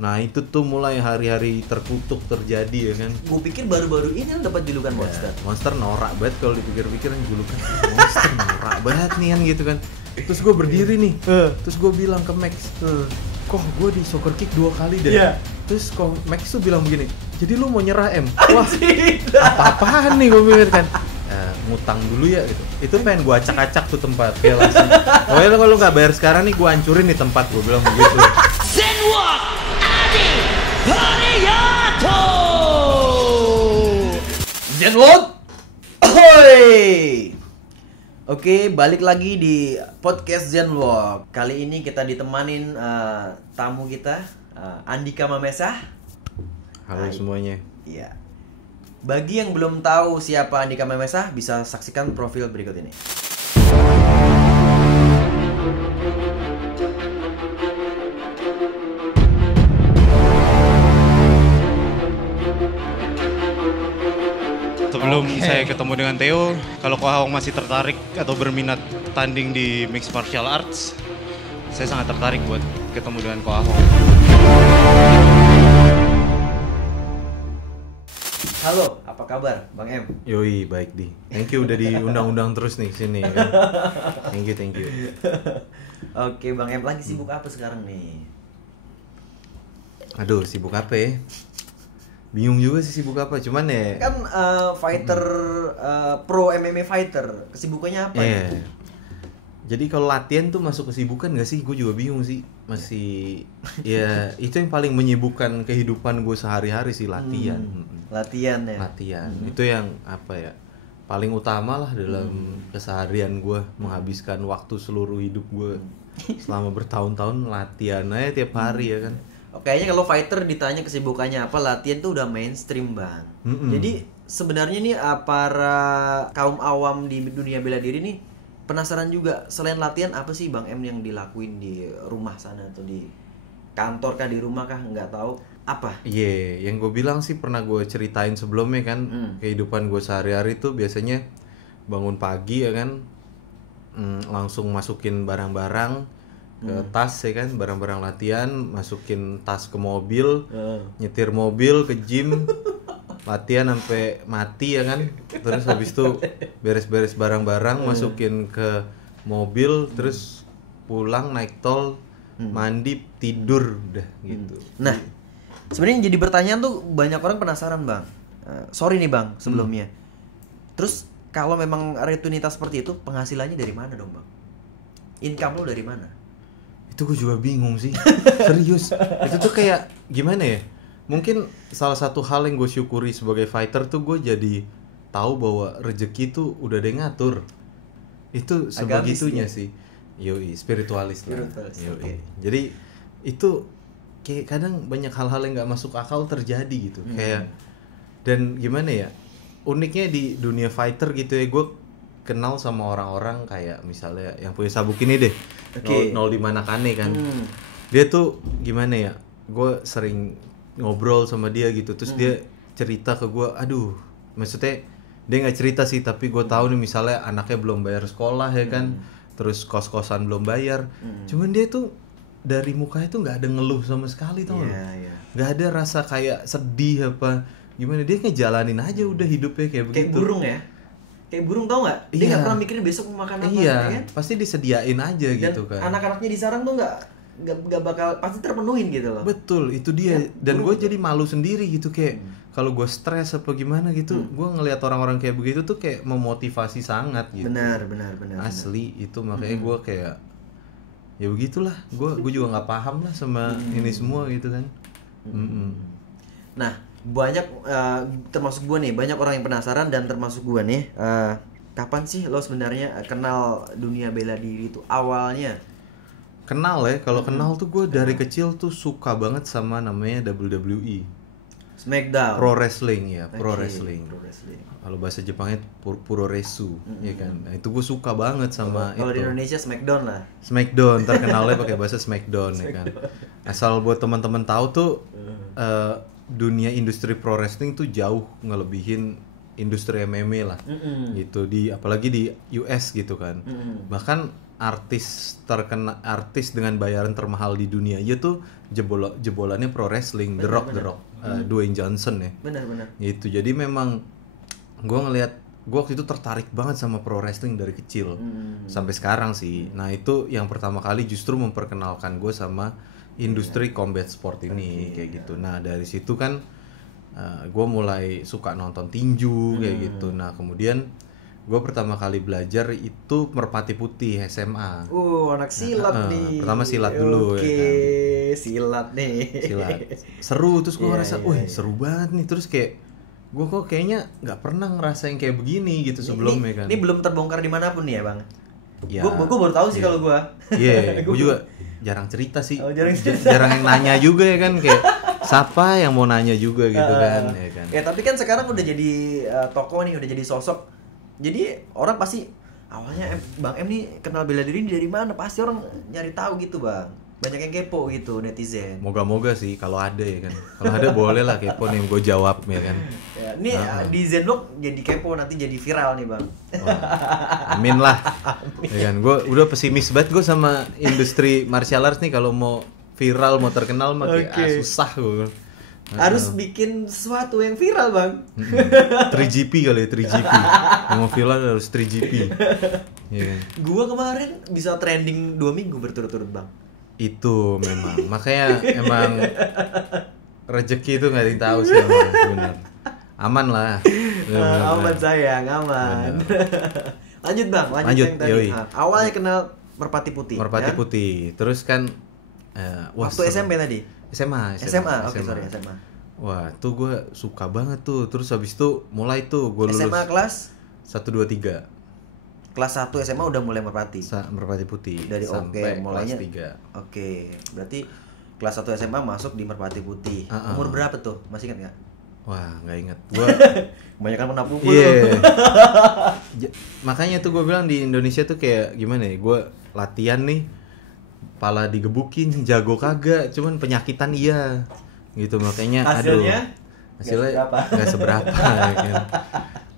Nah itu tuh mulai hari-hari terkutuk terjadi ya kan. Gue pikir baru-baru ini lo dapat julukan monster. Monster norak banget kalau dipikir-pikir julukan monster norak banget nih kan gitu kan. Terus gue berdiri nih, terus gue bilang ke Max, kok gue di soccer kick 2 kali deh. Terus kok Max tuh bilang begini, jadi lu mau nyerah M? Wah, apa-apaan nih gue pikir kan. Ngutang dulu ya gitu. Itu pengen gue acak-acak tuh tempat ya langsung. Pokoknya kalau lu nggak bayar sekarang nih gue hancurin nih tempat, gue bilang begitu. Zenwalk Adi Hariyato. Zenwalk. Hoi. Oke, balik lagi di podcast Zenwalk. Kali ini kita ditemanin tamu kita, Andika Mamesah. Halo semuanya. Iya. Bagi yang belum tahu siapa Andika Mamesah, bisa saksikan profil berikut ini. Sebelum saya ketemu dengan Theo, kalau Ko Ahong masih tertarik atau berminat tanding di Mixed Martial Arts, saya sangat tertarik buat ketemu dengan Ko Ahong. Halo, apa kabar Bang M? Yoi, baik di. Thank you udah diundang-undang terus nih sini. Ya. Thank you. Oke, Bang M lagi sibuk apa sekarang nih? Aduh, sibuk apa ya? Bingung juga sih sibuk apa, cuman ya Kan fighter pro MMA fighter, kesibukannya apa yeah. nih? Jadi kalau latihan tuh masuk kesibukan gak sih? Gue juga bingung sih. Masih ya itu yang paling menyibukkan kehidupan gue sehari-hari sih, latihan. Latihan ya. Latihan. Itu yang apa ya? Paling utama lah dalam keseharian gue, menghabiskan waktu seluruh hidup gue selama bertahun-tahun latihan aja tiap hari ya kan. Kayaknya kalau fighter ditanya kesibukannya apa, latihan tuh udah mainstream Bang. Jadi sebenarnya nih para kaum awam di dunia bela diri nih penasaran juga, selain latihan apa sih Bang M yang dilakuin di rumah sana atau di kantor kah, di rumah kah, nggak tahu apa? Iya, yang gue bilang sih pernah gue ceritain sebelumnya kan, kehidupan gue sehari-hari tuh biasanya bangun pagi ya kan, langsung masukin barang-barang ke tas ya kan, barang-barang latihan, masukin tas ke mobil, nyetir mobil ke gym, latihan sampai mati ya kan, terus habis itu beres-beres barang-barang, masukin ke mobil, terus pulang naik tol, mandi, tidur, udah gitu. Nah, sebenarnya yang jadi pertanyaan tuh banyak orang penasaran Bang. Sorry nih Bang sebelumnya. Terus kalau memang rutinitas seperti itu, penghasilannya dari mana dong Bang? Income lo dari mana? Itu gue juga bingung sih. Serius. Itu tuh kayak gimana ya? Mungkin salah satu hal yang gue syukuri sebagai fighter tuh gue jadi tahu bahwa rezeki tuh udah ada yang ngatur. Itu sebegitunya sih. Yoi, spiritualis lah. Yoi. Okay. Jadi itu kayak kadang banyak hal-hal yang nggak masuk akal terjadi gitu. Kayak dan gimana ya? Uniknya di dunia fighter gitu ya, gue kenal sama orang-orang kayak misalnya yang punya sabuk ini deh, 05 Nakane kan. Dia tuh gimana ya, gue sering ngobrol sama dia gitu, terus dia cerita ke gue, aduh, maksudnya dia nggak cerita sih, tapi gue tahu nih misalnya anaknya belum bayar sekolah ya kan, terus kos-kosan belum bayar, cuman dia tuh dari mukanya tuh nggak ada ngeluh sama sekali, tau nggak ada rasa kayak sedih apa gimana, dia ngejalanin aja udah hidupnya kayak begitu. Kayak burung ya? Kayak burung tau nggak? Dia nggak pernah mikirin besok mau makan apa, iya, kan? pasti disediain aja. Dan gitu kan. Anak-anaknya di sarang tuh nggak bakal pasti terpenuhin gitu loh. Betul, itu dia. Ya, dan gue jadi malu sendiri gitu kayak kalau gue stres apa gimana gitu, gue ngelihat orang-orang kayak begitu tuh kayak memotivasi sangat gitu. Benar. Asli itu makanya gue kayak ya begitulah. Gue juga nggak paham lah sama ini semua gitu kan. Nah, banyak termasuk gue nih, banyak orang yang penasaran dan termasuk gue nih, kapan sih lo sebenarnya kenal dunia bela diri itu awalnya? Kenal ya, kalau kenal tuh gue dari kecil tuh suka banget sama namanya WWE, Smackdown, Pro Wrestling ya, Pro Wrestling. Kalau Kalau bahasa Jepangnya Puroresu, ya kan. Nah, itu gue suka banget sama itu. Kalau di Indonesia Smackdown lah. Smackdown, terkenalnya pakai bahasa Smackdown ya kan. Asal buat teman-teman tahu tuh dunia industri pro wrestling tuh jauh ngelebihin industri MMA lah. Gitu, apalagi di US gitu kan. Bahkan artis dengan bayaran termahal di dunia aja tuh jebolannya pro wrestling, The Rock, Dwayne Johnson ya. Benar. Gitu. Jadi memang gue waktu itu tertarik banget sama pro wrestling dari kecil sampai sekarang sih. Nah itu yang pertama kali justru memperkenalkan gue sama industri combat sport ini kayak gitu. Nah dari situ kan gue mulai suka nonton tinju kayak gitu. Nah kemudian gue pertama kali belajar itu merpati putih SMA. Anak silat nih. Pertama silat dulu. Oke, ya kan. silat nih. Silat. Seru, terus gue ngerasa, wih seru banget nih. Terus kayak gue kok kayaknya nggak pernah ngerasain kayak begini gitu sebelumnya kan. Ini belum terbongkar dimanapun nih ya bang. Ya. Gue baru tahu sih kalau gue. Iya, gue juga jarang cerita sih. Jarang yang nanya juga ya kan kayak siapa yang mau nanya juga gitu kan. Ya kan. Ya tapi kan sekarang udah jadi tokoh nih, udah jadi sosok. Jadi orang pasti awalnya Bang M nih kenal bela diri dari mana? Pasti orang nyari tahu gitu bang. Banyak yang kepo gitu netizen. Moga-moga sih kalau ada ya kan. Kalau ada boleh lah kepo nih gue jawab ya kan. Ya, nih di Zenlock jadi kepo nanti jadi viral nih bang. Amin lah. Ya kan. Gue udah pesimis banget gue sama industri martial arts nih kalau mau viral mau terkenal mah kayak susah gue. Harus bikin sesuatu yang viral bang. 3GP kali ya 3GP. Mau viral harus 3GP. Ya kan. Gua kemarin bisa trending 2 minggu berturut-turut bang. Itu memang makanya emang rezeki itu nggak tahu sih emang benar. Aman lah. Aman sayang, aman. Lanjut bang, lanjut yang tadi. Awalnya kenal merpati putih. Merpati putih. Terus kan waktu SMP tadi. SMA. Oke, sorry SMA. Wah, tuh gue suka banget tuh. Terus habis itu mulai tuh gue lulus. SMA kelas 1, 2, 3. Kelas 1 SMA udah mulai merpati. Merpati putih. Dari sampai mulainya kelas 3. Oke, berarti kelas 1 SMA masuk di merpati putih. Umur berapa tuh? Masih ingat nggak? Wah, nggak inget. Gue kebanyakan pernah pukul. Makanya tuh gue bilang di Indonesia tuh kayak gimana ya? Gue latihan nih, pala digebukin, jago kagak, cuman penyakitan iya. Gitu makanya hasilnya nggak seberapa ya kan.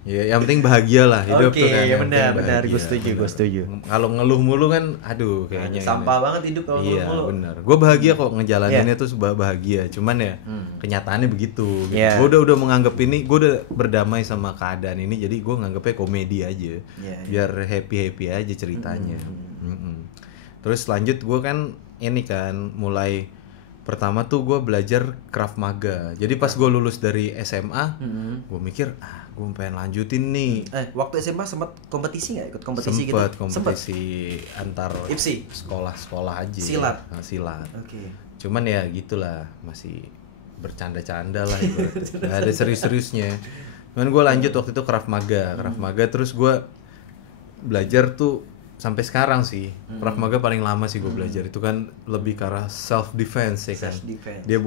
Ya, yang penting bahagia lah hidup tuh kan. Oke, benar, gue setuju. Kalau ngeluh mulu kan, aduh kayaknya sampah banget hidup kalau ngeluh mulu. Iya, benar. Gue bahagia kok ngejalaninnya tuh bahagia. Cuman ya kenyataannya begitu. Gitu. Gue udah menganggap ini, gue udah berdamai sama keadaan ini. Jadi gue nganggapnya komedi aja, biar happy aja ceritanya. Terus lanjut gue kan ini kan mulai pertama tuh gue belajar Krav Maga. Jadi pas gue lulus dari SMA, gue mikir gue pengen lanjutin nih. Waktu SMA sempat kompetisi nggak? Ikut kompetisi gitu? Kompetisi antar IPSI? Sekolah-sekolah aja. Silat. Oke. Cuman ya gitulah, masih bercanda-canda lah ibaratnya. Gak ada serius-seriusnya. Cuman gue lanjut waktu itu Krav Maga terus gue belajar tuh sampai sekarang sih. Krav Maga paling lama sih gue belajar. Itu kan lebih ke arah self defense ya kan. Dia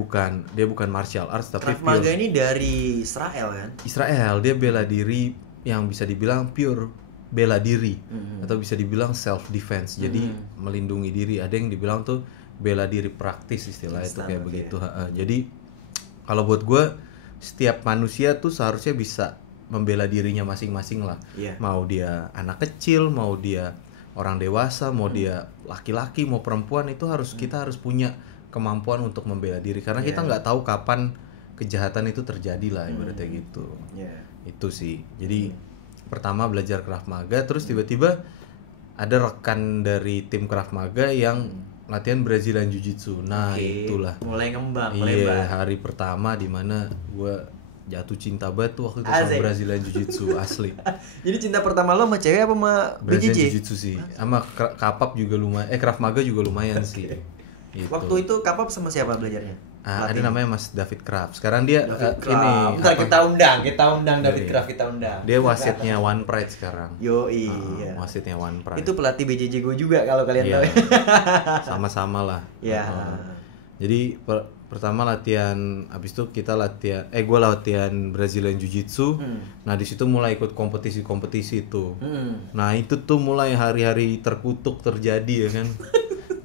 bukan martial arts tapi Krav Maga ini dari Israel kan? Israel, dia bela diri yang bisa dibilang pure bela diri atau bisa dibilang self defense. Jadi melindungi diri. Ada yang dibilang tuh bela diri praktis istilahnya itu kayak begitu. Jadi kalau buat gue setiap manusia tuh seharusnya bisa membela dirinya masing-masing lah. Mau dia anak kecil, mau dia orang dewasa, mau dia laki-laki, mau perempuan, itu kita harus punya kemampuan untuk membela diri karena kita nggak tahu kapan kejahatan itu terjadi lah ibaratnya gitu. Itu sih. Jadi pertama belajar Krav Maga, terus tiba-tiba ada rekan dari tim Krav Maga yang latihan Brazilian Jiu-Jitsu. Nah, itulah. Mulai ngembang, hari pertama di mana gue jatuh cinta banget tuh waktu itu sama Brazilian Jiu-Jitsu asli. Jadi cinta pertama lo sama cewek apa sama Brazilian Jiu-Jitsu sih. Sama Kapap juga lumayan. Krav Maga juga lumayan sih. Gitu. Waktu itu Kapap sama siapa belajarnya? Ada namanya Mas David Krav. Sekarang dia ini. Bentar kita undang David Krav, kita undang. Dia wasitnya One Pride sekarang. Iya. Wasitnya One Pride. Itu pelatih BJJ gue juga kalau kalian tahu. Sama-sama lah. Iya. Jadi pertama latihan, abis itu kita latihan, gue latihan Brazilian Jiu-Jitsu. Nah di situ mulai ikut kompetisi itu. Nah itu tuh mulai hari-hari terkutuk terjadi ya kan.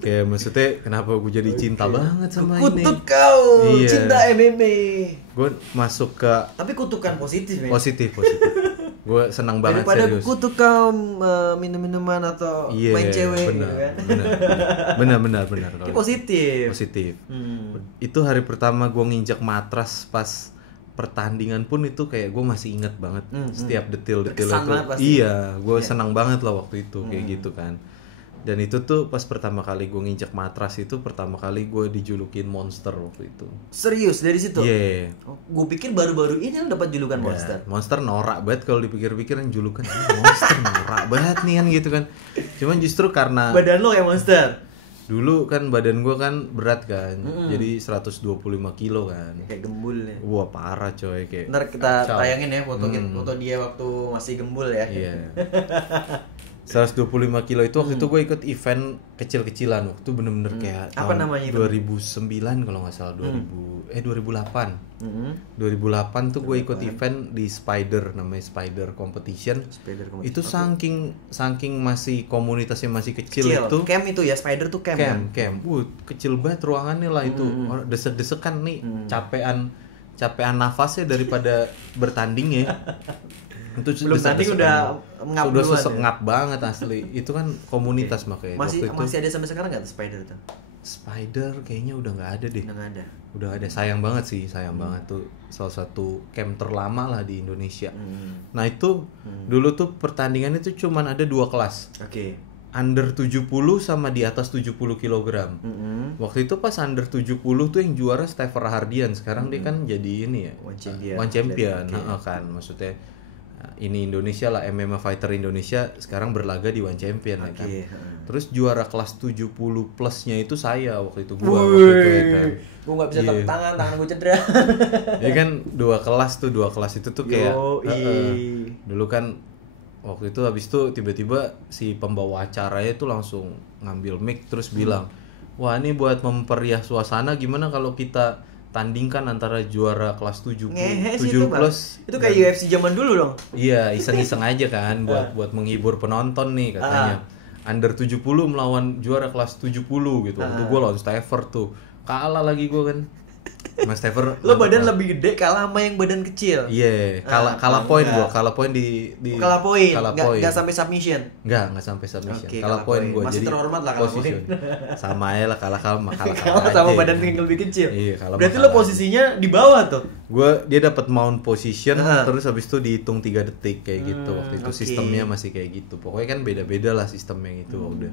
Kayak maksudnya kenapa gue jadi cinta banget sama ini. Kutuk kau, cinta MMA. Gue masuk ke. Tapi kutukan positif ya. Positif. Gue senang banget Daripada serius. kutu kau minum-minuman atau Iya, main cewek benar, gitu kan. benar. Ini positif. Positif. Itu hari pertama gue nginjak matras pas pertandingan pun itu kayak gue masih inget banget setiap detil-detil Berkesan itu. banget pasti. Iya, gue senang banget lah waktu itu kayak gitu kan. Dan itu tuh pas pertama kali gue nginjak matras itu pertama kali gue dijulukin monster waktu itu. Serius dari situ? Iya. Gue pikir baru-baru ini lo dapat julukan monster. Monster norak banget kalau dipikir-pikir yang julukan monster norak banget nih kan gitu kan. Cuman justru karena Badan lo kayak monster. dulu kan badan gue kan berat kan, jadi 125 kilo kan. Kayak gembul ya. Wah parah coy kayak. Ntar kita kacau. tayangin ya foto dia waktu masih gembul ya. Iya. 125 kilo itu waktu itu gue ikut event kecil-kecilan waktu itu bener-bener kayak Apa namanya itu? 2009 kalau nggak salah 2008. 2008 tuh gue ikut event di Spider namanya Spider Competition. Spider Competition. Itu saking masih komunitasnya masih kecil itu. Camp itu ya, Spider tuh camp. Camp. Kecil banget ruangannya lah itu. Orang desek-desekan nih, capean nafasnya daripada bertanding ya. Itu Belum tanding udah ngap udah duluan sesek ya? ngap banget asli. Itu kan komunitas makanya. Masih Waktu itu masih ada sampai sekarang nggak tuh Spider tuh? Spider kayaknya udah nggak ada deh. Udah nggak ada. Udah ada, sayang banget sih, sayang banget tuh salah satu camp terlama lah di Indonesia. Nah itu dulu tuh pertandingan itu cuman ada 2 kelas. Oke. Under 70 sama di atas 70 kg. Waktu itu pas under 70 tuh yang juara Stafer Hardian. Sekarang dia kan jadi ini ya. One champion. Nah, kan maksudnya ini Indonesia lah, MMA fighter Indonesia sekarang berlaga di One Champion ya kan. Terus juara kelas 70 plusnya itu saya waktu itu gua waktu itu ya kan. Gue nggak bisa tepuk tangan gue cedera. Ya kan 2 kelas itu tuh kayak dulu kan waktu itu habis itu tiba-tiba si pembawa acaranya itu langsung ngambil mic terus bilang, "Wah, ini buat memperiah suasana gimana kalau kita tandingkan antara juara kelas 70 plus." Itu kayak UFC zaman dulu dong. Iya, iseng-iseng aja kan buat menghibur penonton nih katanya. Under 70 melawan juara kelas 70 gitu. Waktu gue lawan Stafer tuh. Kalah lagi gue kan. Mas Stafer Lo badan lebih gede kalah sama yang badan kecil. Iya, kalah poin gua, kalah poin di kalah poin. kalah Nggak sampai submission. Enggak sampai submission. Oke, kalah poin gua. Masih jadi terhormat lah kalah poin. Sama aja lah kalah Kalah aja. sama badan yang lebih kecil. Iya, kalah Berarti kalah lo posisinya di bawah tuh. Dia dapat mount position terus habis itu dihitung 3 detik kayak gitu. Waktu itu sistemnya masih kayak gitu. Pokoknya kan beda-beda lah sistemnya itu udah.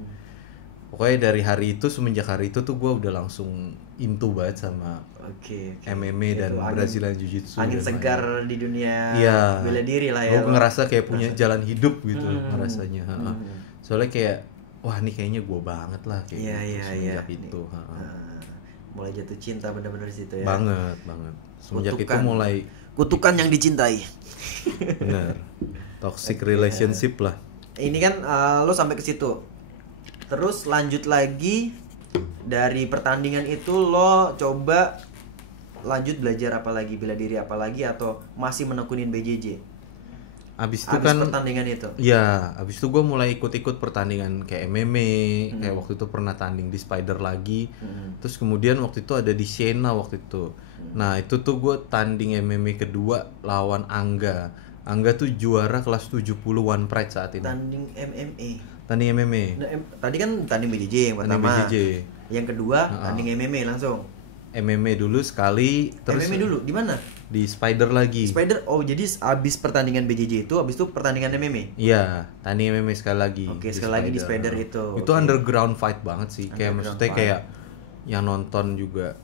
Pokoknya dari hari itu, semenjak hari itu tuh gue udah langsung into banget sama MMA dan Brazilian Jiu-Jitsu. Angin segar di dunia iya, bela diri lah ya. Gue ngerasa kayak punya jalan hidup gitu ngerasanya. Soalnya kayak, wah ini kayaknya gue banget lah kayak gitu, semenjak itu. Mulai jatuh cinta bener-bener situ ya. Banget. Semenjak itu mulai kutukan yang dicintai. bener. Toxic relationship lah. Ini kan lo sampai ke situ. Terus lanjut lagi dari pertandingan itu lo coba lanjut belajar apa lagi, bela diri apa lagi, atau masih menekunin BJJ? Abis pertandingan itu? Ya, abis itu gue mulai ikut-ikut pertandingan kayak MMA, kayak waktu itu pernah tanding di Spider lagi. Terus kemudian waktu itu ada di Siena waktu itu. Nah itu tuh gue tanding MMA kedua lawan Angga. Angga tuh juara kelas 70 One Pride saat ini. Tanding MMA. Nah, tadi kan tanding BJJ yang pertama. BJJ. Yang kedua tanding MMA langsung. MMA dulu sekali, terus MMA dulu di mana? Di Spider lagi. Spider. Oh, jadi abis pertandingan BJJ itu abis itu pertandingan MMA. Iya, tanding MMA sekali lagi. Oke, sekali lagi di Spider itu. Itu underground fight banget sih. Kayak maksudnya kayak yang nonton juga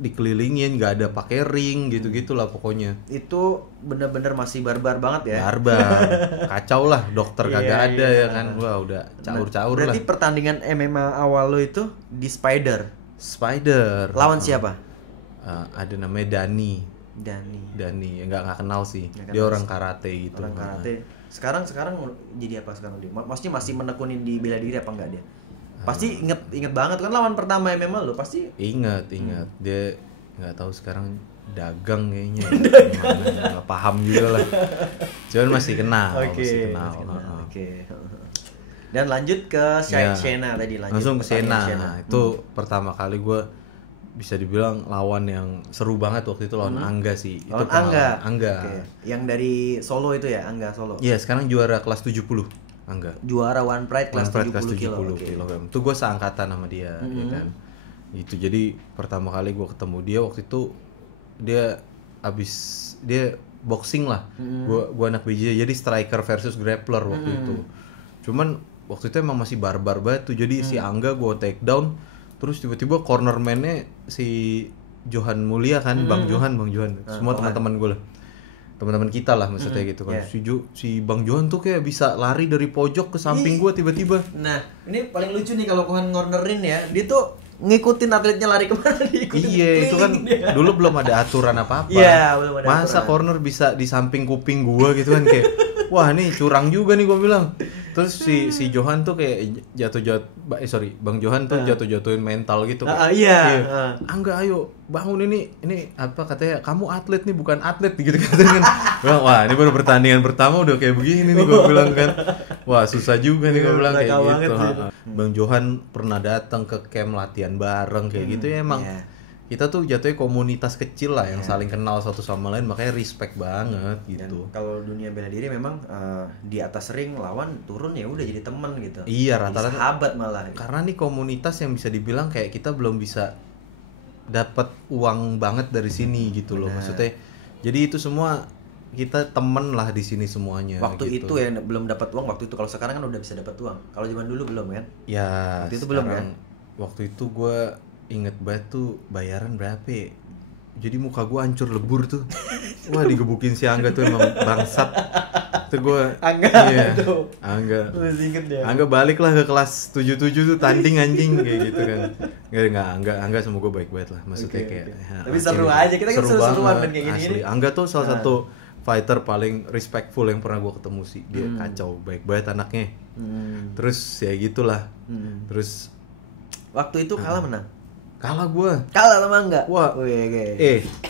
dikelilingin, nggak ada pakai ring gitu-gitu lah pokoknya. Itu bener-bener masih barbar banget ya. Barbar, kacau lah, dokter kagak ada ya kan. Wah udah caur-caur lah. Berarti pertandingan MMA awal lo itu di Spider. Lawan siapa? Ada namanya Dani, nggak kenal sih. Dia orang karate gitu. Orang karate. Sekarang jadi apa sekarang dia? Maksudnya masih menekunin di bela diri apa enggak dia? Pasti inget banget kan lawan pertama MMA lo pasti. Ingat. Dia nggak tahu sekarang dagang kayaknya. Nggak paham juga lah. Cuman masih kenal. Oke. Dan lanjut ke Siena tadi. Langsung ke Siena. Nah, itu pertama kali gue bisa dibilang lawan yang seru banget waktu itu lawan Angga sih. Lawan itu pengalaman. Angga. Oke. Yang dari Solo itu ya, Angga Solo. Iya, sekarang juara kelas 70 Angga. Juara One Pride kelas 70 kilo. Itu gue seangkatan sama dia, ya kan. Itu jadi pertama kali gue ketemu dia waktu itu dia boxing lah. Gua anak BJ jadi striker versus grappler waktu itu. Cuman waktu itu emang masih barbar banget tuh. Jadi si Angga gue take down, terus tiba-tiba cornerman-nya si Johan Mulia kan, Bang Johan. Semua teman-teman gue lah. Teman-teman kita lah maksudnya gitu kan. Si Bang Johan tuh kayak bisa lari dari pojok ke samping gue tiba-tiba. Nah, ini paling lucu nih kalau Kohan cornerin ya. Dia tuh ngikutin atletnya lari kemana diikutin. Iya, itu kan dulu belum ada aturan apa-apa. Iya, belum ada Masa aturan. corner bisa di samping kuping gua gitu kan kayak wah, ini curang juga nih gua bilang. Terus si Johan tuh kayak Bang Johan tuh jatuh-jatuhin mental gitu kan. Iya. Angga ayo bangun ini apa katanya kamu atlet nih bukan atlet gitu kan. Wah, ini baru pertandingan pertama udah kayak begini nih gua bilang kan. Wah, susah juga nih gua bilang kayak gitu. Bang Johan pernah datang ke camp latihan bareng kayak gitu ya emang. Kita tuh jatuhnya komunitas kecil lah yang saling kenal satu sama lain, makanya respect banget gitu. Dan kalau dunia bela diri memang di atas ring lawan turun ya udah jadi teman gitu. Iya, rata-rata sahabat malah. Karena nih komunitas yang bisa dibilang kayak kita belum bisa dapat uang banget dari sini gitu loh. Maksudnya jadi itu semua kita temen lah di sini semuanya. Waktu gitu. itu ya belum dapat uang waktu itu. Kalau sekarang kan udah bisa dapat uang. Kalau zaman dulu belum kan? Ya. Waktu itu belum kan? Waktu itu gue inget banget tuh bayaran berapa ya? Jadi muka gue hancur lebur tuh. Wah, digebukin si Angga tuh emang bangsat. Itu gue tuh. Angga. Masih inget ya. Angga balik lah ke kelas 77 tuh tanding anjing kayak gitu kan. Angga sama gue baik banget lah. Maksudnya kayak Ya, tapi seru aja, kita kan seru-seruan kan kayak gini. Asli. Angga tuh salah satu fighter paling respectful yang pernah gue ketemu sih. Dia kacau, baik banget anaknya. Terus ya gitulah. Terus waktu itu kalah menang. Kalah gue. Kalah sama Angga. Wah.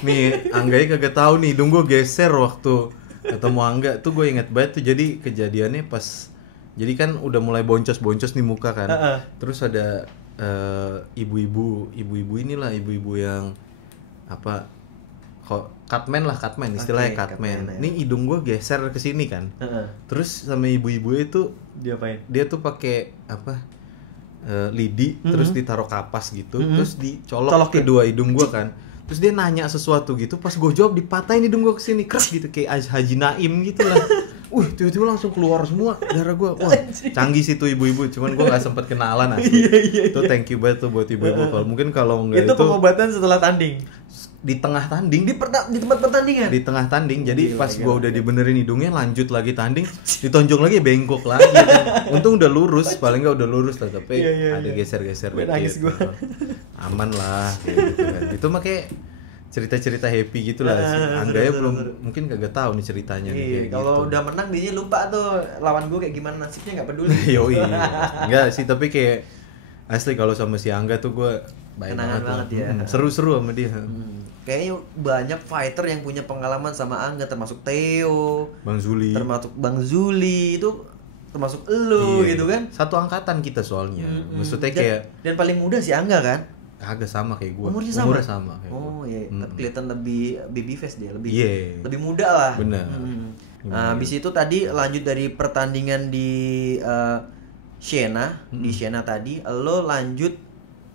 Nih Angganya kagak tahu nih, dong gue geser waktu ketemu Angga tuh gue inget banget tuh. Jadi kejadiannya pas jadi kan udah mulai boncos nih muka kan. Terus ada ibu-ibu inilah ibu-ibu yang apa cutman istilahnya cutman. Nih hidung gue geser ke sini kan. Terus sama ibu-ibu itu dia tuh pakai apa? Lidi terus ditaruh kapas gitu, terus dicolok kedua hidung gua kan. Terus dia nanya sesuatu gitu, pas gue jawab dipatahin hidung gua kesini keras gitu kayak Haji Naim gitu lah. Tiba-tiba langsung keluar semua darah gua. Wah, canggih sih tuh ibu-ibu, cuman gua nggak sempet kenalan asli. Itu thank you banget tuh buat ibu-ibu. Kalau enggak itu pengobatan setelah tanding. Di tengah tanding di tempat pertandingan di tengah tanding. Jadi pas gua udah dibenerin hidungnya lanjut lagi tanding, ditonjok lagi bengkok lagi kan. Untung udah lurus, paling nggak udah lurus lah, tapi ada geser-geser dikit gitu. Aman lah gitu kan. Itu mah kayak cerita-cerita happy gitu lah sih. Angganya belum mungkin kagak tahu nih ceritanya nih kalau gitu. udah menang dia lupa tuh lawan gue kayak gimana nasibnya, nggak peduli. Yoi. Enggak sih, tapi kayak asli kalau sama si Angga tuh gue baik banget ya. Seru-seru sama dia. Kayaknya banyak fighter yang punya pengalaman sama Angga, termasuk Theo, Bang Zuli, itu termasuk elu gitu kan. Satu angkatan kita soalnya. Maksudnya kayak dan paling muda si Angga kan. Kagak sama kayak gue. Umurnya sama kayak tapi kelihatan lebih baby face dia, lebih muda lah. Bener. Habis itu tadi lanjut dari pertandingan di Siena, di Siena tadi, lo lanjut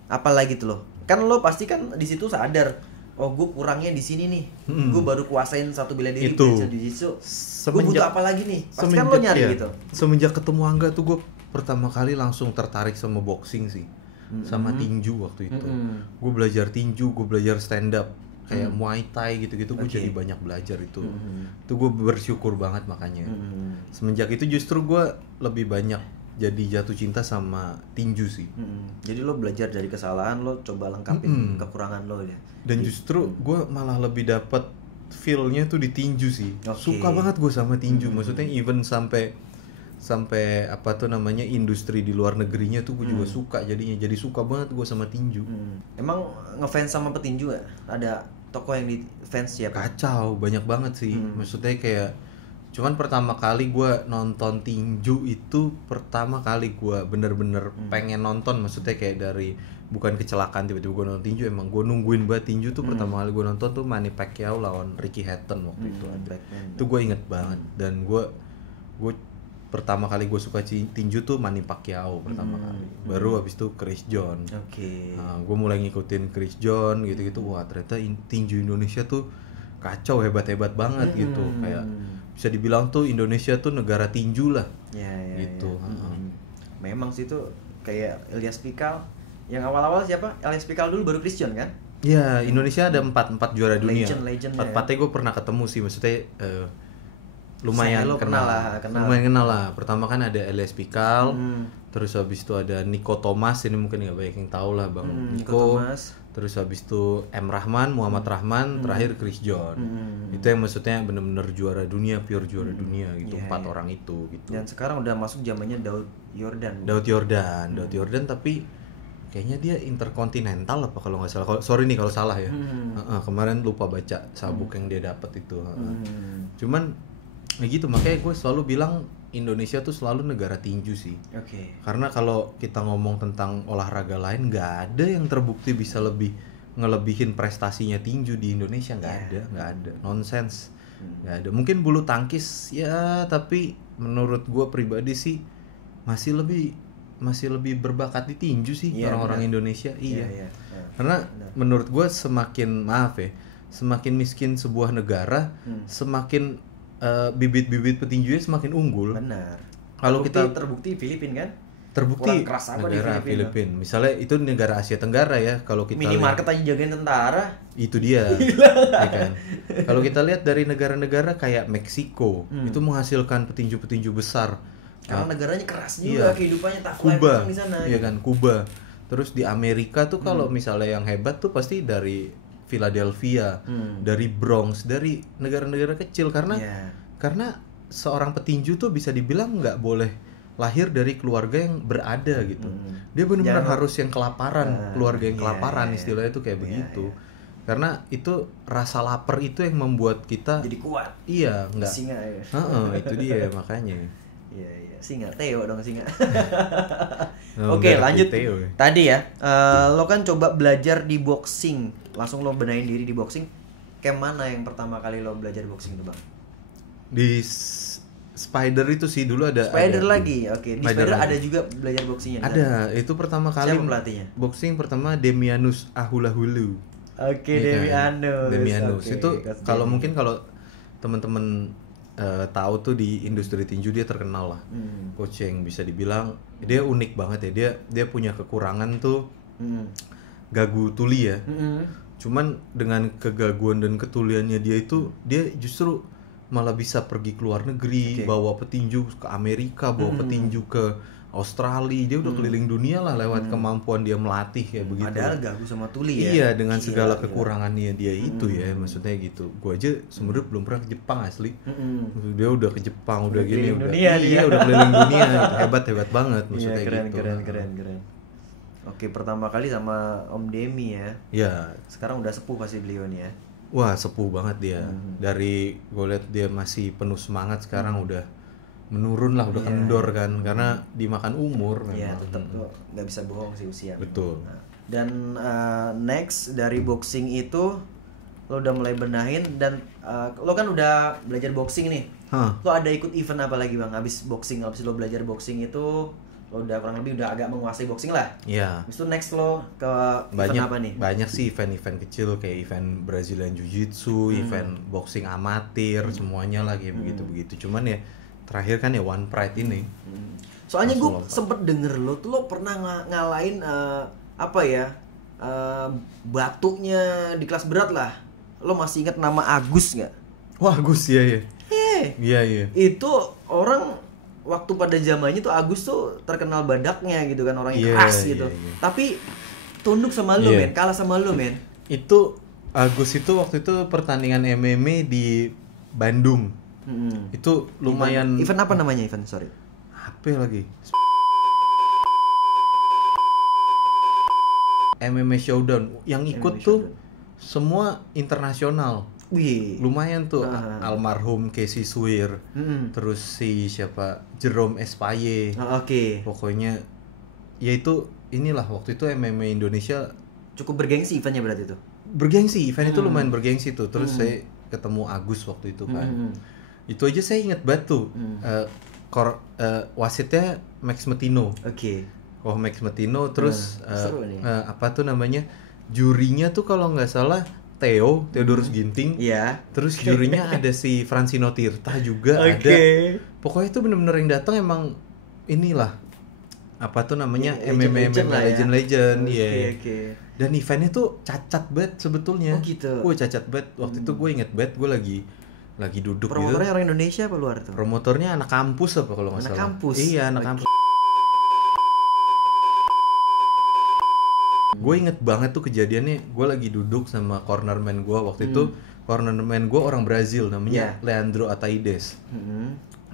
apa lagi tuh lo? Kan lo pasti kan di situ sadar, oh gue kurangnya di sini nih, gue baru kuasain satu bela diri, bisa jiu-jitsu, gue butuh apa lagi nih? Pasti kan lo nyari gitu. Semenjak ketemu Angga tuh gue pertama kali langsung tertarik sama boxing sih, sama tinju waktu itu. Gue belajar tinju, gue belajar stand up, kayak Muay Thai gitu-gitu, gue jadi banyak belajar itu. Itu gue bersyukur banget makanya. Semenjak itu justru gue lebih banyak jadi jatuh cinta sama tinju sih. Jadi lo belajar dari kesalahan lo, coba lengkapin kekurangan lo ya. Dan justru gue malah lebih dapat feel-nya tuh di tinju sih. Suka banget gue sama tinju. Maksudnya even sampai apa tuh namanya industri di luar negerinya tuh gue juga suka jadinya. Jadi suka banget gue sama tinju. Emang ngefans sama petinju ya? Ada tokoh yang di fans siapa? Kacau, banyak banget sih. Maksudnya kayak Cuman pertama kali gue nonton tinju itu pertama kali gue bener-bener pengen nonton, maksudnya kayak dari bukan kecelakaan tiba-tiba gue nonton tinju, emang gue nungguin banget tinju tuh. Pertama kali gue nonton tuh Manny Pacquiao lawan Ricky Hatton waktu itu ada. Itu gue inget banget, dan gue pertama kali gue suka tinju tuh Manny Pacquiao pertama kali. Baru habis itu Chris John. Nah, gue mulai ngikutin Chris John gitu-gitu. Wah ternyata tinju Indonesia tuh kacau, hebat-hebat banget gitu. Kayak bisa dibilang tuh Indonesia tuh negara tinju lah. Gitu. Memang sih tuh kayak Elias Pikal. Yang awal-awal siapa? Elias Pikal dulu baru Chris John kan? Ya, Indonesia ada 4 juara dunia. Legend 4-4-nya gue pernah ketemu sih, maksudnya lumayan kenal. Lumayan kenal lah. Pertama kan ada Elias Pikal, terus habis itu ada Niko Thomas, ini mungkin nggak banyak yang tahu lah Bang Niko. Terus habis itu M. Rahman, Muhammad Rahman, terakhir Chris John. Itu yang maksudnya bener-bener juara dunia, pure juara dunia gitu, 4 orang itu gitu. Dan sekarang udah masuk zamannya Daud Yordan. Daud Yordan tapi kayaknya dia interkontinental apa kalau nggak salah. Sorry nih kalau salah ya. Kemarin lupa baca sabuk yang dia dapat itu. Cuman ya gitu, makanya gue selalu bilang Indonesia tuh selalu negara tinju sih. Karena kalau kita ngomong tentang olahraga lain, nggak ada yang terbukti bisa ngelebihin prestasinya tinju di Indonesia. Nggak ada, nonsense. Nggak ada. Mungkin bulu tangkis ya, tapi menurut gue pribadi sih masih lebih berbakat di tinju sih orang-orang Indonesia. Karena menurut gue semakin miskin sebuah negara, semakin bibit-bibit petinjunya semakin unggul. Benar. Kalau kita terbukti Filipina kan? Terbukti negara Filipina. Misalnya itu negara Asia Tenggara ya, kalau kita minimarket aja jagain tentara. Itu dia. Ya kan? Kalau kita lihat dari negara-negara kayak Meksiko, itu menghasilkan petinju-petinju besar. Karena negaranya keras juga, kehidupannya tak kuat di sana. Iya kan, Kuba. Terus di Amerika tuh kalau misalnya yang hebat tuh pasti dari Philadelphia, dari Bronx, dari negara-negara kecil, karena seorang petinju tuh bisa dibilang nggak boleh lahir dari keluarga yang berada gitu. Dia benar-benar harus yang kelaparan, keluarga yang kelaparan, istilahnya tuh kayak begitu. Karena itu rasa lapar itu yang membuat kita jadi kuat. Iya, nggak. Singa ya. Itu dia makanya. Iya, singa, Theo dong singa. Oke, lanjut. Theo, ya. Tadi ya, lo kan coba belajar di boxing, langsung lo benahin diri di boxing. Kayak mana yang pertama kali lo belajar boxing tuh Bang? Di Spider itu sih dulu ada. Lagi, oke. Di Spider ada juga belajar boxingnya. Ada, itu pertama kali. Siapa pelatihnya? Boxing pertama Demianus Ahulahulu. Oke, Demianus. Itu kalau mungkin kalau teman-teman tahu tuh di industri tinju dia terkenal lah. Coach yang bisa dibilang dia unik banget ya. Dia punya kekurangan tuh gagu tuli ya. Cuman dengan kegaguan dan ketuliannya dia itu, dia justru malah bisa pergi ke luar negeri, bawa petinju ke Amerika, bawa petinju ke Australia. Dia udah keliling dunia lah lewat kemampuan dia melatih kayak begitu. Padahal gagu sama tuli ya. Iya, dengan segala kekurangannya dia itu ya, maksudnya gitu. Gua aja sebenarnya belum pernah ke Jepang asli. Dia udah ke Jepang, udah gini, udah keliling dunia. Hebat banget maksudnya gitu. Keren. Oke, pertama kali sama Om Demi ya. Iya. Sekarang udah sepuh pasti beliau nih ya. Wah, sepuh banget dia. Dari gue lihat dia masih penuh semangat, sekarang udah menurun lah, udah kendor kan, karena dimakan umur. Iya, tetap tuh nggak bisa bohong sih usia. Betul. Nah, dan next dari boxing itu lo udah mulai benahin, dan lo kan udah belajar boxing nih. Lo ada ikut event apa lagi Bang? Habis lo belajar boxing itu lo udah kurang lebih udah agak menguasai boxing lah. Iya. Habis itu next lo ke event apa nih? Banyak sih event-event kecil kayak event Brazilian Jiu-Jitsu, event boxing amatir, semuanya lah kayak begitu-begitu. Cuman ya terakhir kan ya One Pride ini. Soalnya gue sempet denger lo tuh lo pernah ngalahin batunya di kelas berat lah. Lo masih ingat nama Agus nggak? Wah, Agus ya. Iya. Itu orang waktu pada zamannya tuh Agus tuh terkenal badaknya gitu kan, orang yang keras gitu. Tapi tunduk sama lu men, kalah sama lu men. Itu Agus itu waktu itu pertandingan MMA di Bandung. Itu lumayan. Event apa namanya event? Sorry. Apa lagi? MMA Showdown. Yang ikut tuh semua internasional. Wih. Lumayan tuh almarhum Casey Swear. Terus si siapa? Jerome Espaye. Oke. Pokoknya ya itu inilah waktu itu MMA Indonesia Cukup bergengsi eventnya berarti itu. bergengsi, event itu lumayan bergengsi tuh. Terus saya ketemu Agus waktu itu kan. Itu aja saya inget banget tuh. Wasitnya Max Metino. Oke. Max Metino terus seru nih. apa tuh namanya? Jurinya tuh kalau nggak salah Theodorus Ginting. Iya. Terus jurinya ada si Francino Tirta juga ada. Pokoknya itu bener-bener yang datang emang inilah apa tuh namanya legend-legend ya. Oke. Dan eventnya tuh cacat banget sebetulnya. Oh gitu. Wah cacat banget. Waktu itu gue inget banget gue lagi duduk Promotornya gitu. orang Indonesia apa luar tuh? Promotornya anak kampus apa kalau nggak salah. Anak kampus. Iya anak kampus. Gue inget banget tuh kejadiannya. Gue lagi duduk sama cornerman gue waktu itu. Cornerman gue orang Brazil namanya Leandro Ataides.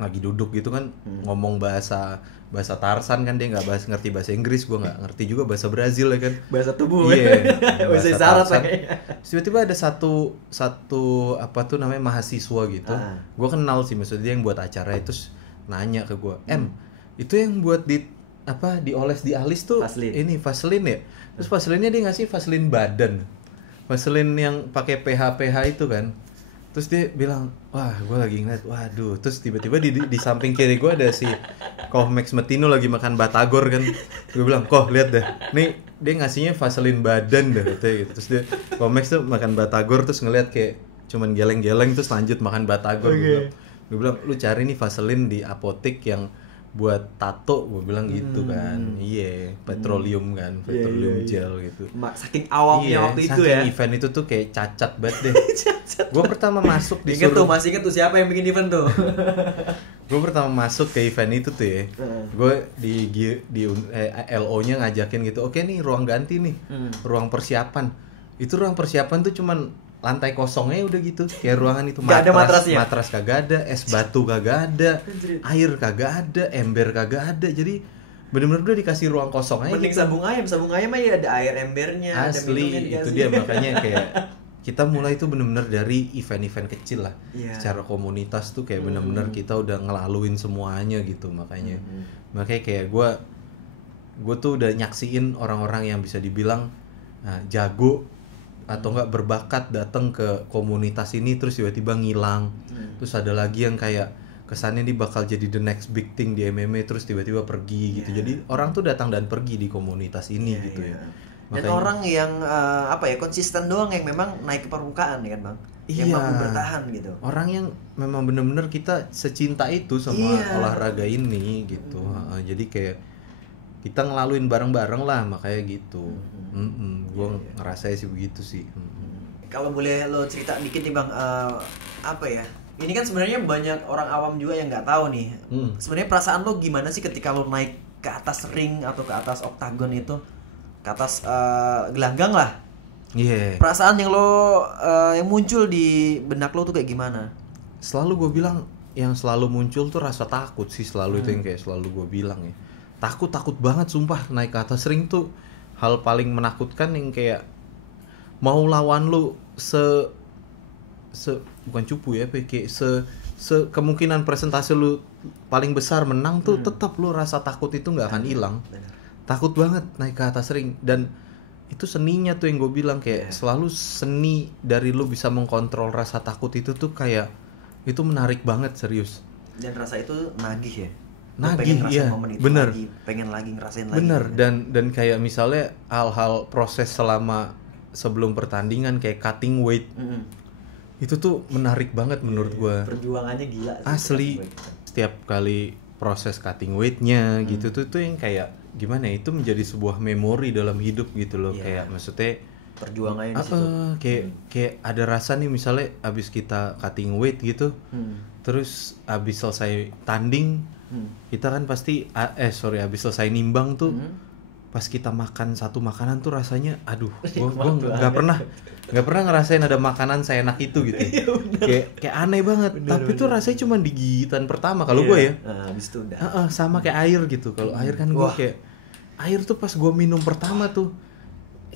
Lagi duduk gitu kan ngomong bahasa Tarsan kan, dia nggak ngerti bahasa Inggris, gue nggak ngerti juga bahasa Brazil ya kan. Bahasa tubuh. Iya. Bahasa isyarat Tarsan. kayaknya. Tiba-tiba ada satu apa tuh namanya mahasiswa gitu. Gue kenal sih maksudnya dia yang buat acara itu, nanya ke gue, itu yang buat dioles di alis tuh Vaseline. ini Vaseline ya. Terus Vaseline-nya dia ngasih Vaseline badan. Vaseline yang pakai PH itu kan. Terus dia bilang, wah gue lagi ngeliat, waduh. Terus tiba-tiba di samping kiri gue ada si Max Metino lagi makan batagor kan. Gue bilang, lihat deh, nih dia ngasihnya Vaseline badan dah katanya gitu. Terus dia, Max tuh makan batagor terus ngeliat kayak cuman geleng-geleng terus lanjut makan batagor. Gue bilang, lu cari nih Vaseline di apotek yang buat tato, gue bilang gitu kan. Iya, petroleum kan, petroleum gel gitu. Saking awamnya waktu itu ya. Saking event itu tuh kayak cacat banget deh. Gue pertama masuk Ingat tuh, masih inget tuh siapa yang bikin event tuh. Gue pertama masuk ke event itu tuh ya. Gue di LO-nya ngajakin gitu. Oke nih ruang ganti nih, ruang persiapan. Itu ruang persiapan tuh cuman lantai kosongnya udah gitu, kayak ruangan itu gak ada matrasnya? Matras kagak ada, es batu kagak ada, air kagak ada, ember kagak ada, jadi bener-bener udah dikasih ruang kosong aja. Mending gitu. sabung ayam ya ada air embernya, asli, ada minumnya itu dikasih. dia makanya kayak kita mulai itu bener-bener dari event-event kecil lah, secara komunitas tuh kayak bener-bener kita udah ngelaluin semuanya gitu, makanya kayak gue tuh udah nyaksiin orang-orang yang bisa dibilang jago atau enggak berbakat datang ke komunitas ini terus tiba-tiba ngilang. Terus ada lagi yang kayak kesannya dia bakal jadi the next big thing di MMA terus tiba-tiba pergi gitu. Jadi orang tuh datang dan pergi di komunitas ini gitu ya. Dan orang yang konsisten doang yang memang naik ke permukaan ya kan Bang. Yang mampu bertahan gitu. Orang yang memang bener-bener kita secinta itu sama olahraga ini gitu. Jadi kayak kita ngelaluin bareng-bareng lah makanya gitu. Gue ngerasain sih begitu sih. Kalau boleh lo cerita dikit nih Bang, ini kan sebenarnya banyak orang awam juga yang nggak tahu nih. Sebenarnya perasaan lo gimana sih ketika lo naik ke atas ring atau ke atas oktagon itu, ke atas gelanggang lah? Perasaan yang lo yang muncul di benak lo tuh kayak gimana? Selalu gue bilang yang selalu muncul tuh rasa takut sih, selalu itu yang kayak selalu gue bilang ya. Takut banget sumpah naik ke atas ring tuh hal paling menakutkan yang kayak mau lawan lu bukan cupu ya, kayak kemungkinan presentasi lu paling besar menang tuh tetap lu rasa takut itu nggak akan hilang. Takut banget naik ke atas ring dan itu seninya tuh yang gue bilang kayak selalu seni dari lu bisa mengkontrol rasa takut itu tuh kayak itu menarik banget serius. Dan rasa itu nagih ya. Nagih ya, bener. Pengen lagi ngerasain lagi. Bener dan kayak misalnya hal-hal proses selama sebelum pertandingan kayak cutting weight itu tuh menarik banget menurut gue. Perjuangannya gila sih, asli setiap kali proses cutting weightnya gitu tuh yang kayak gimana ya, itu menjadi sebuah memori dalam hidup gitu loh. Kayak maksudnya perjuangannya di situ. Kayak ada rasa nih misalnya abis kita cutting weight gitu terus abis selesai tanding kita kan pasti abis selesai nimbang tuh pas kita makan satu makanan tuh rasanya gua nggak pernah ngerasain ada makanan seenak itu gitu. Kayak aneh banget. Tapi tuh rasanya cuma di gigitan pertama kalau gue ya. Habis itu udah. Sama kayak air gitu. Kalau air kan gue kayak air tuh pas gue minum pertama tuh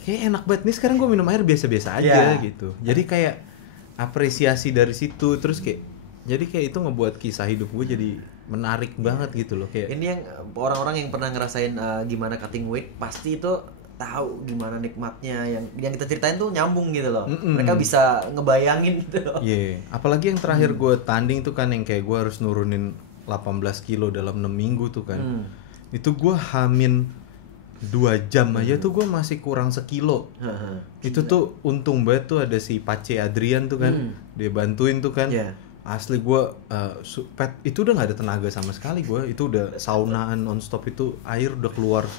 kayak enak banget. Nih sekarang gue minum air biasa-biasa aja gitu. Jadi kayak apresiasi dari situ, terus kayak jadi kayak itu ngebuat kisah hidup gue jadi menarik banget gitu loh kayak. Ini yang orang-orang yang pernah ngerasain gimana cutting weight pasti itu tahu gimana nikmatnya, yang kita ceritain tuh nyambung gitu loh. Mereka bisa ngebayangin gitu loh. Iya, apalagi yang terakhir gue tanding tuh kan yang kayak gue harus nurunin 18 kilo dalam 6 minggu tuh kan. Itu gue hamin 2 jam aja tuh gue masih kurang sekilo. Itu tuh untung banget tuh ada si Pace Adrian tuh kan. Dia bantuin tuh kan. Asli gue itu udah nggak ada tenaga sama sekali gue. Itu udah saunaan nonstop, itu air udah keluar.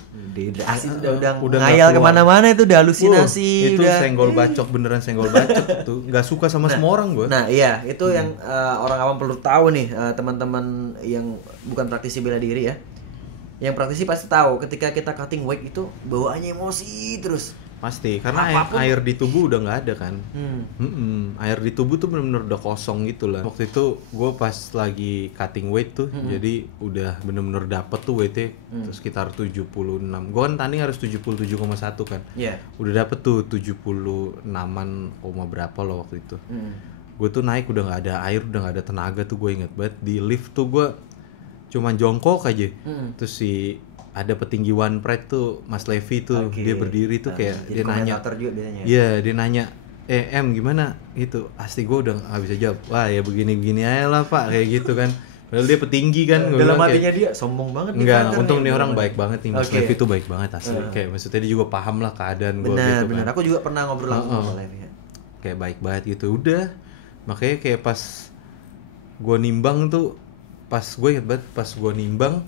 Udah ngayal kemana-mana, itu udah halusinasi. Itu udah. senggol bacok, beneran senggol bacok tuh. Nggak suka sama semua orang gue. Nah iya, itu yang orang awam perlu tahu nih, teman-teman yang bukan praktisi bela diri ya. Yang praktisi pasti tahu ketika kita cutting weight itu bawaannya emosi terus. Pasti, karena air di tubuh udah nggak ada kan. Air di tubuh tuh bener-bener udah kosong gitu lah. Waktu itu gue pas lagi cutting weight tuh, jadi udah bener-bener dapet tuh weightnya sekitar 76. Gue kan tanding harus 77,1 kan. Udah dapet tuh 76an berapa loh waktu itu. Gue tuh naik udah nggak ada air, udah nggak ada tenaga tuh, gue inget banget. Di lift tuh gue cuman jongkok aja. Terus ada petinggi One Pride tuh, Mas Levi tuh, dia berdiri tuh kayak dia nanya. Iya, dia nanya, gimana gitu. Asli gue udah nggak bisa jawab. Wah ya begini-begini aja lah Pak, kayak gitu kan. Padahal dia petinggi kan. Dalam hatinya dia sombong banget. Enggak, untung nih orang baik banget nih, Mas Levi tuh baik banget asli. Kayak maksudnya dia juga paham lah keadaan gue gitu kan. Benar, aku juga pernah ngobrol langsung sama Levi ya. Kayak baik banget gitu. Udah, makanya kayak pas gue nimbang tuh, pas gue inget banget pas gue nimbang,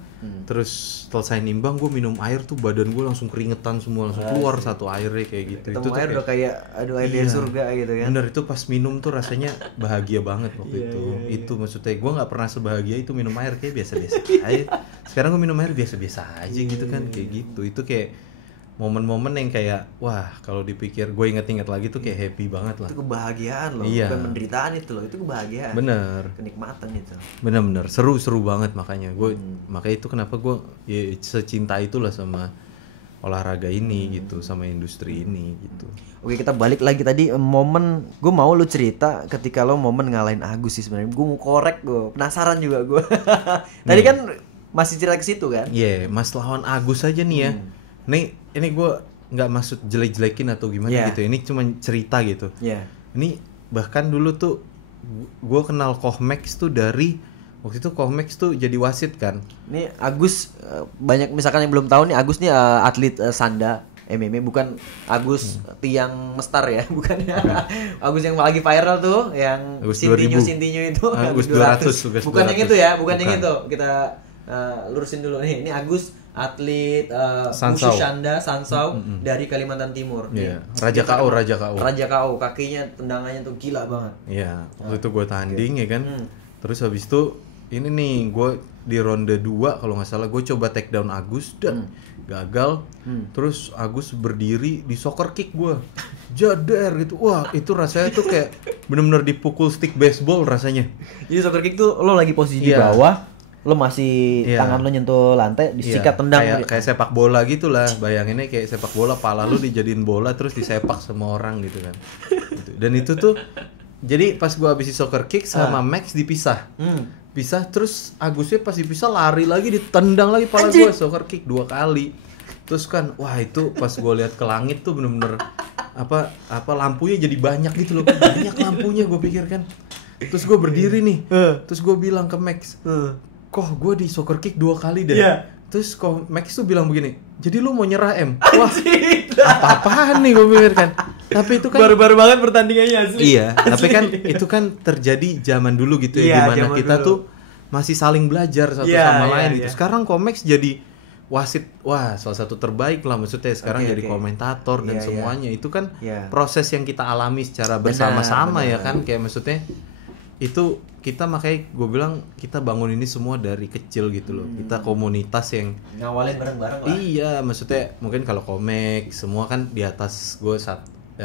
terus selesai nimbang gue minum air tuh badan gue langsung keringetan semua, langsung keluar satu airnya kayak gitu. Ketemu itu air udah kayak aduh air dari surga gitu kan. Bener, itu pas minum tuh rasanya bahagia banget waktu itu. Itu maksudnya gue nggak pernah sebahagia itu minum air, kayak biasa-biasa aja. Sekarang gue minum air biasa-biasa aja gitu kan, kayak gitu. Itu kayak momen-momen yang kayak wah kalau dipikir gue inget-inget lagi tuh kayak happy banget lah. Itu kebahagiaan loh, bukan penderitaan itu loh, itu kebahagiaan. Bener. Kenikmatan itu. Bener-bener seru banget makanya gue makanya itu kenapa gue ya secinta itulah sama olahraga ini gitu, sama industri ini gitu. Oke, kita balik lagi tadi momen, gue mau lu cerita ketika lo momen ngalahin Agus sih sebenarnya. Gue mau korek, gue penasaran juga gue. Tadi kan masih cerita ke situ kan? Iya, Mas lawan Agus aja nih ya. Ini gue nggak maksud jelek-jelekin atau gimana gitu. Ini cuma cerita gitu. Ini bahkan dulu tuh gue kenal Kohmex tuh dari waktu itu. Kohmex tuh jadi wasit kan. Ini Agus banyak misalkan yang belum tahu nih, Agus nih atlet Sanda MMA, bukan Agus tiang mestar ya, bukan ya. Agus yang lagi viral tuh, yang Sintinyo itu. Agus 200. Bukan yang itu ya, bukan yang itu. Kita lurusin dulu nih. Ini Agus atlet Wushu Sanda Sansau dari Kalimantan Timur. Raja KO. Kakinya tendangannya tuh gila banget. Iya, waktu itu gue tanding ya kan. Terus habis itu ini nih gue di ronde 2 kalau nggak salah gue coba take down Agus dan gagal. Terus Agus berdiri di soccer kick gue. Jader gitu. Wah, itu rasanya tuh kayak bener-bener dipukul stick baseball rasanya. Jadi soccer kick tuh lo lagi posisi di bawah, lo masih tangan lo nyentuh lantai, disikat tendang kayak sepak bola gitulah. Bayanginnya kayak sepak bola, pala lo dijadiin bola terus disepak sama orang gitu kan. Gitu. Dan itu tuh jadi pas gua habis soccer kick sama Max dipisah. Pisah, terus Agusnya pas dipisah lari lagi, ditendang lagi pala gua soccer kick 2 kali. Terus kan wah itu pas gua lihat ke langit tuh bener-bener apa lampunya jadi banyak gitu loh. Banyak lampunya gua pikir kan. Terus gua berdiri nih. Terus gua bilang ke Max, "Kok gue di soccer kick 2 kali deh." Terus kok Max tuh bilang begini, "Jadi lu mau nyerah M?" Wah, apa-apaan nih gue pikir kan. Tapi itu kan baru-baru banget pertandingannya asli. Iya, tapi kan itu kan terjadi zaman dulu gitu ya, dimana kita tuh masih saling belajar satu sama lain gitu. Sekarang Komex jadi wasit, wah salah satu terbaik lah maksudnya sekarang jadi komentator dan semuanya. Itu kan proses yang kita alami secara bersama-sama ya kan, kayak maksudnya itu kita makanya gue bilang kita bangun ini semua dari kecil gitu loh. Kita komunitas yang ngawalin bareng-bareng lah. Iya, maksudnya mungkin kalau komik semua kan di atas gue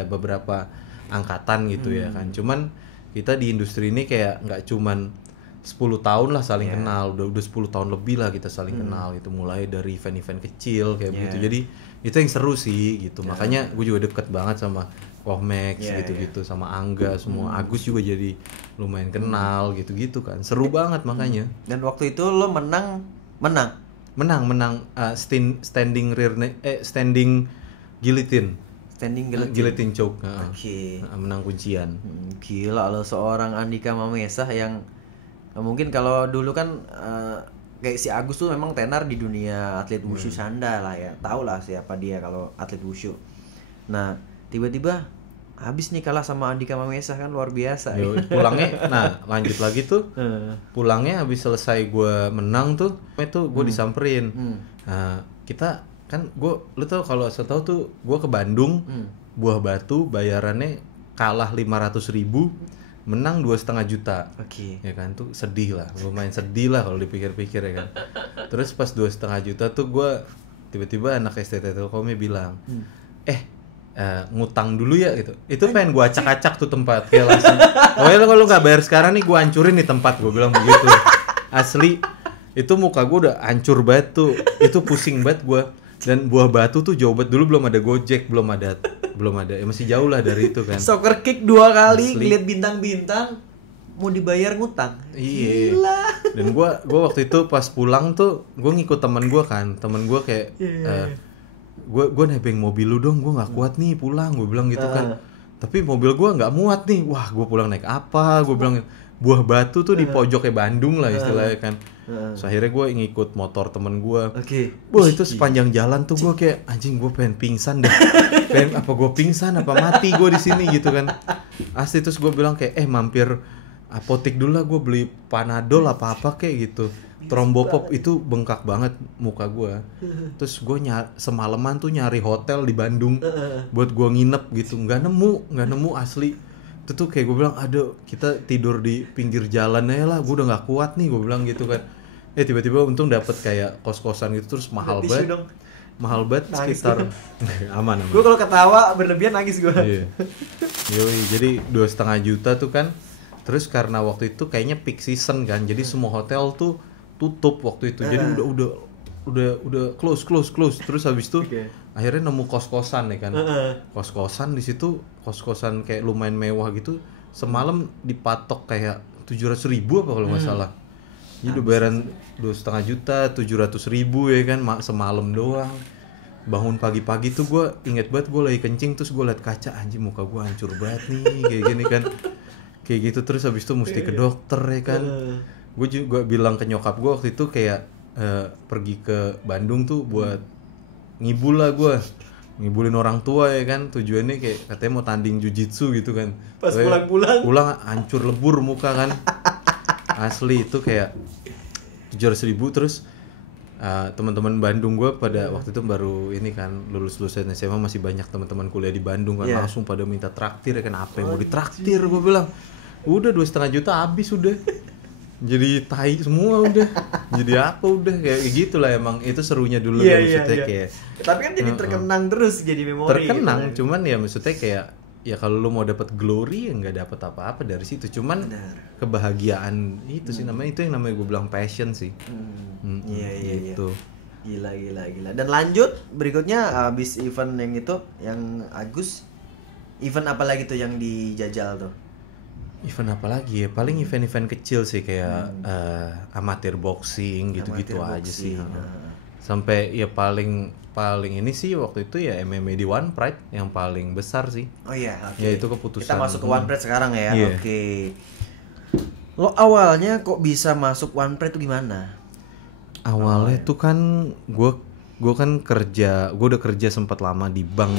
beberapa angkatan gitu ya kan. Cuman kita di industri ini kayak nggak cuman 10 tahun lah saling kenal, udah 10 tahun lebih lah kita saling kenal gitu, mulai dari event-event kecil kayak begitu. Jadi itu yang seru sih gitu. Makanya gue juga deket banget sama Womax gitu-gitu sama Angga semua. Agus juga jadi lumayan kenal gitu-gitu kan. Seru banget makanya. Dan waktu itu lo menang standing standing guillotine. standing Guillotine choke. Oke. Menang kuncian. Gila lo, seorang Andika Mamesah yang mungkin kalau dulu kan kayak si Agus tuh memang tenar di dunia atlet wushu sanda lah ya. Tahu lah siapa dia kalau atlet wushu. Nah, tiba-tiba habis nih kalah sama Andika Mamesah, kan luar biasa. Yo, pulangnya, nah lanjut lagi tuh. Pulangnya habis selesai gue menang tuh, itu gue disamperin. Nah, kita kan lu tau kalau setahu tuh gue ke Bandung, Buah Batu bayarannya kalah 500.000, menang 2,5 juta. Oke. Ya kan, tuh sedih lah, lumayan sedih lah kalau dipikir-pikir ya kan. Terus pas 2,5 juta tuh gue tiba-tiba anak STT Telkomnya bilang, ngutang dulu ya gitu. Itu pengen gue acak-acak tuh tempat kayak langsung. Pokoknya kalau nggak bayar sekarang nih gue hancurin nih tempat, gue bilang begitu. Asli itu muka gue udah hancur banget tuh. Itu pusing banget gue. Dan Buah Batu tuh jauh banget, dulu belum ada Gojek, belum ada ya masih jauh lah dari itu kan. Soccer kick 2 kali, ngeliat bintang-bintang, mau dibayar ngutang. Iya. Gila. Dan gua waktu itu pas pulang tuh gua ngikut teman gua kan. Teman gua kayak gua nebeng mobil lu dong, gua nggak kuat nih pulang, gua bilang gitu kan. Tapi mobil gua nggak muat nih. Wah, gua pulang naik apa? Gua bilang Buah Batu tuh di pojoknya Bandung lah istilahnya kan. So, akhirnya gue ngikut motor temen gue. Wah, itu sepanjang jalan tuh gue kayak anjing, gue pengen pingsan deh. Apa gue pingsan apa mati gue di sini gitu kan. Asli, terus gue bilang kayak mampir apotek dulu lah, gue beli Panadol apa kayak gitu. Trombopop itu bengkak banget muka gue. Terus gue semalaman tuh nyari hotel di Bandung buat gue nginep gitu. Nggak nemu asli. Itu tuh kayak gue bilang, aduh kita tidur di pinggir jalan aja lah, gue udah nggak kuat nih, gue bilang gitu kan. Tiba-tiba untung dapet kayak kos-kosan gitu, terus mahal banget sekitar aman. Gue kalau ketawa berlebihan nangis gue. Iya. Yoi, jadi 2,5 juta tuh kan. Terus karena waktu itu kayaknya peak season kan, jadi semua hotel tuh tutup waktu itu. Jadi udah close. Terus habis itu akhirnya nemu kos-kosan ya kan. Kos-kosan di situ, kos-kosan kayak lumayan mewah gitu. Semalam dipatok kayak 700.000 apa kalau nggak salah. Jadi udah bayaran 2,5 juta, 700.000 ya kan, semalam doang. Bangun pagi-pagi tuh gue inget banget, gue lagi kencing, terus gue liat kaca, anjing muka gue hancur banget nih kayak gini kan. Kayak gitu, terus habis itu mesti ke dokter ya kan. Gue juga bilang ke nyokap gue waktu itu kayak pergi ke Bandung tuh buat ngibul lah gue, ngibulin orang tua ya kan. Tujuannya kayak katanya mau tanding jujitsu gitu kan. Pas pulang hancur lebur muka kan. Asli itu kayak 700.000. Terus teman-teman Bandung gue pada waktu itu baru ini kan lulusan SMA, masih banyak teman-teman kuliah di Bandung kan. Langsung pada minta traktir ya kan. Apa yang mau ditraktir, gue bilang udah 2,5 juta habis udah. Jadi tai semua udah. Jadi apa udah kayak gitulah, emang itu serunya dulu maksudnya kayak. Tapi kan jadi terkenang terus, jadi memori. Terkenang gitu. Cuman ya maksudnya kayak ya kalau lu mau dapat glory ya nggak dapat apa-apa dari situ. Cuman kebahagiaan itu sih namanya, itu yang namanya gue bilang passion sih. Iya. Gitu. Gila. Dan lanjut berikutnya abis event yang itu, yang Agus, event apa lagi tuh yang dijajal tuh? Event apa lagi ya? Paling event-event kecil sih kayak amatir boxing gitu-gitu aja sih. Sampai ya paling ini sih waktu itu ya MMA di One Pride yang paling besar sih. Oh iya, ya itu keputusan. Kita masuk ke One Pride sekarang ya. Oke. Lo awalnya kok bisa masuk One Pride tuh gimana? Awalnya tuh kan gue kan kerja, gue udah kerja sempat lama di bank.